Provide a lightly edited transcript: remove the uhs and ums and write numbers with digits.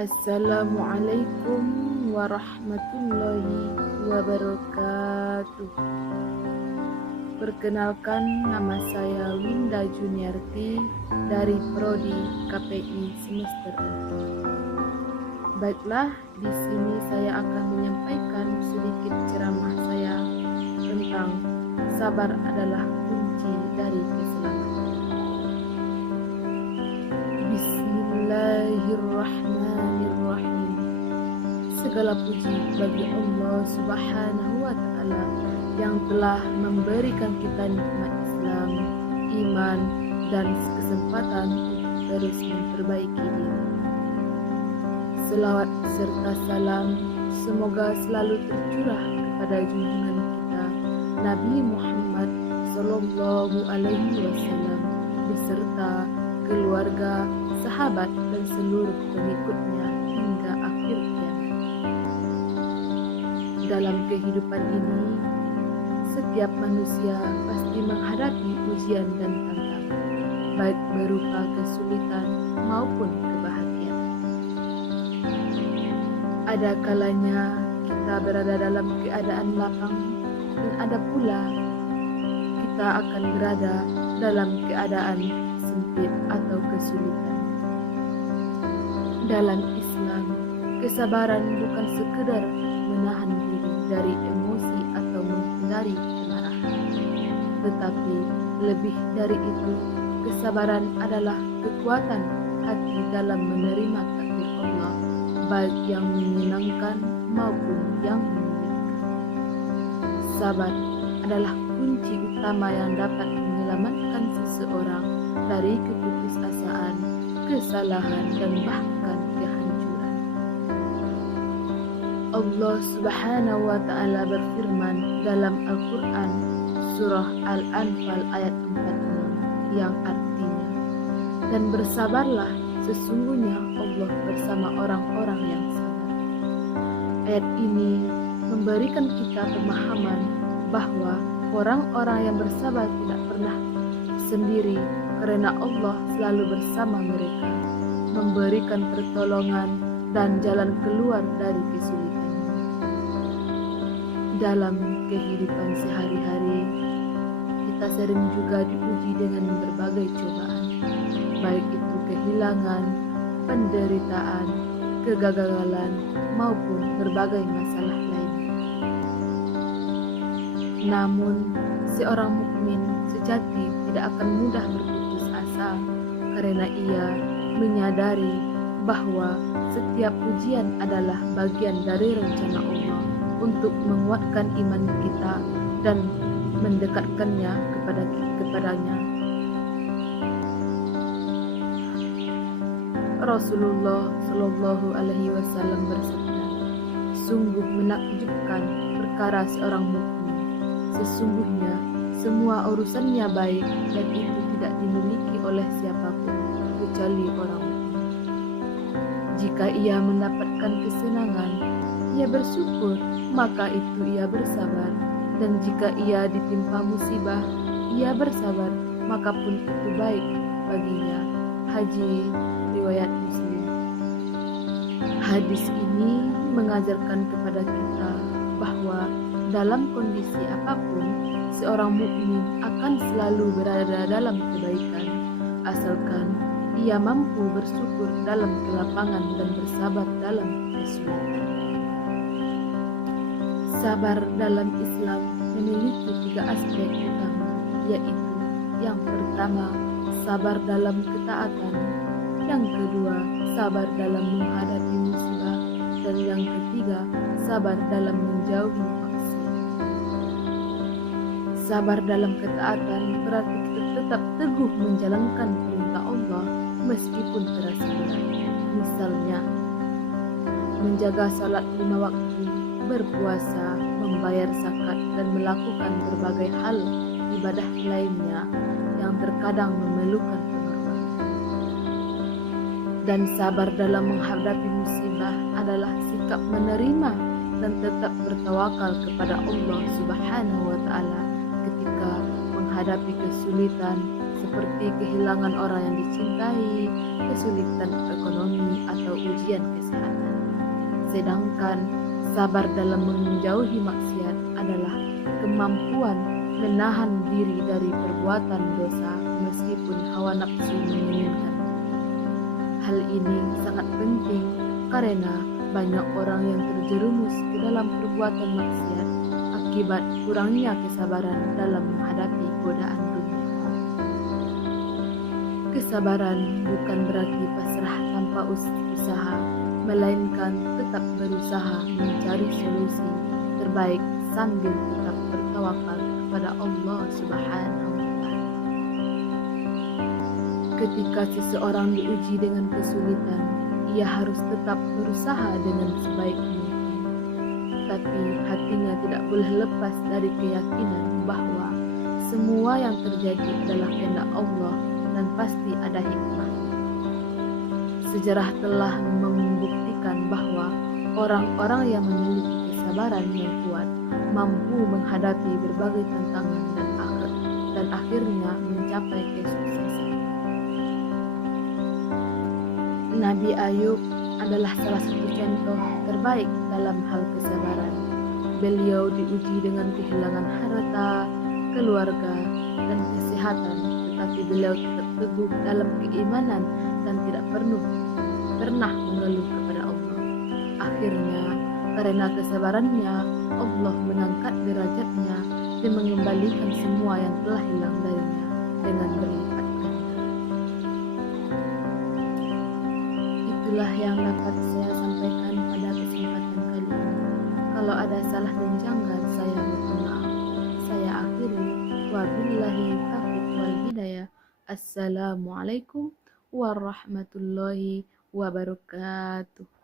Assalamualaikum warahmatullahi wabarakatuh. Perkenalkan, nama saya Winda Juniarti dari Prodi KPI semester 4. Baiklah, di sini saya akan menyampaikan sedikit ceramah saya tentang sabar adalah kunci dari keselamatan. Bismillahirrahmanirrahim. Segala puji bagi Allah Subhanahu wa Ta'ala yang telah memberikan kita nikmat Islam, iman, dan kesempatan untuk terus memperbaiki diri. Selawat serta salam semoga selalu tercurah kepada junjungan kita Nabi Muhammad Sallallahu Alaihi Wasallam beserta keluarga, sahabat, dan seluruh pengikutnya hingga akhir kiamat. Dalam kehidupan ini, setiap manusia pasti menghadapi ujian dan tantangan, baik berupa kesulitan maupun kebahagiaan. Ada kalanya kita berada dalam keadaan lapang, dan ada pula kita akan berada dalam keadaan sempit atau kesulitan. Dalam Islam, kesabaran bukan sekedar menahan diri dari emosi atau menghindari kemarahan, tetapi lebih dari itu, kesabaran adalah kekuatan hati dalam menerima takdir Allah, baik yang menyenangkan maupun yang menyulitkan. Sabar adalah kunci utama yang dapat menyelamatkan seseorang dari keputusasaan, kesalahan, dan bahkan kehancuran. Allah Subhanahu wa Ta'ala berfirman dalam Al-Quran Surah Al-Anfal ayat 46 yang artinya, "Dan bersabarlah, sesungguhnya Allah bersama orang-orang yang sabar." Ayat ini memberikan kita pemahaman bahwa orang-orang yang bersabar tidak pernah sendiri, karena Allah selalu bersama mereka, memberikan pertolongan dan jalan keluar dari kesulitan. Dalam kehidupan sehari-hari, kita sering juga diuji dengan berbagai cobaan, baik itu kehilangan, penderitaan, kegagalan, maupun berbagai masalah lain. Namun, seorang mukmin sejati tidak akan mudah berputus asa, karena ia menyadari bahwa setiap ujian adalah bagian dari rencana Allah untuk menguatkan iman kita dan mendekatkannya kepadanya. Rasulullah Shallallahu Alaihi Wasallam bersabda, "Sungguh menakjubkan perkara seorang mukmin. Sesungguhnya semua urusannya baik dan itu tidak dimiliki oleh siapapun kecuali orang mukmin. Jika ia mendapatkan kesenangan, ia bersyukur, maka itu ia bersabar. Dan jika ia ditimpa musibah, ia bersabar, maka pun itu baik baginya." Haji riwayat Muslim. Hadis ini mengajarkan kepada kita bahwa dalam kondisi apapun, seorang mukmin akan selalu berada dalam kebaikan, asalkan ia mampu bersyukur dalam kelapangan dan bersabar dalam kesulitan. Sabar dalam Islam memiliki 3 aspek utama, yaitu yang pertama, sabar dalam ketaatan, yang kedua, sabar dalam menghadapi musibah, dan yang ketiga, sabar dalam menjauhi maksiat. Sabar dalam ketaatan berarti kita tetap teguh menjalankan perintah Allah meskipun terasa berat. Misalnya, menjaga salat 5 waktu, berpuasa, membayar zakat, dan melakukan berbagai hal ibadah lainnya yang terkadang memerlukan pengorbanan. Dan sabar dalam menghadapi musibah adalah sikap menerima dan tetap bertawakal kepada Allah Subhanahu wa Ta'ala ketika menghadapi kesulitan seperti kehilangan orang yang dicintai, kesulitan ekonomi, atau ujian kesehatan. Sedangkan sabar dalam menjauhi maksiat adalah kemampuan menahan diri dari perbuatan dosa meskipun hawa nafsu menginginkan. Hal ini sangat penting karena banyak orang yang terjerumus ke dalam perbuatan maksiat akibat kurangnya kesabaran dalam menghadapi godaan dunia. Kesabaran bukan berarti pasrah tanpa usaha, melainkan tetap berusaha mencari solusi terbaik sambil tetap bertawakal kepada Allah Subhanahu wa Ta'ala. Ketika seseorang diuji dengan kesulitan, ia harus tetap berusaha dengan sebaik mungkin. Tapi hatinya tidak boleh lepas dari keyakinan bahwa semua yang terjadi adalah kehendak Allah dan pasti ada hikmahnya. Sejarah telah membuktikan bahwa orang-orang yang memiliki kesabaran yang kuat mampu menghadapi berbagai tantangan dan akhirnya mencapai kesuksesan. Nabi Ayub adalah salah satu contoh terbaik dalam hal kesabaran. Beliau diuji dengan kehilangan harta, keluarga, dan kesehatan, tetapi beliau tetap teguh dalam keimanan dan tidak pernah mengeluh kepada Allah. Akhirnya, karena kesabarannya, Allah mengangkat derajatnya dan mengembalikan semua yang telah hilang darinya dengan berlipat ganda. Itulah yang dapat saya sampaikan pada kesempatan kali ini. Kalau ada salah dan janggal, saya mohon maaf. Saya akhiri. Wabillahi taufiq wal hidayah. Assalamualaikum warahmatullahi wabarakatuh.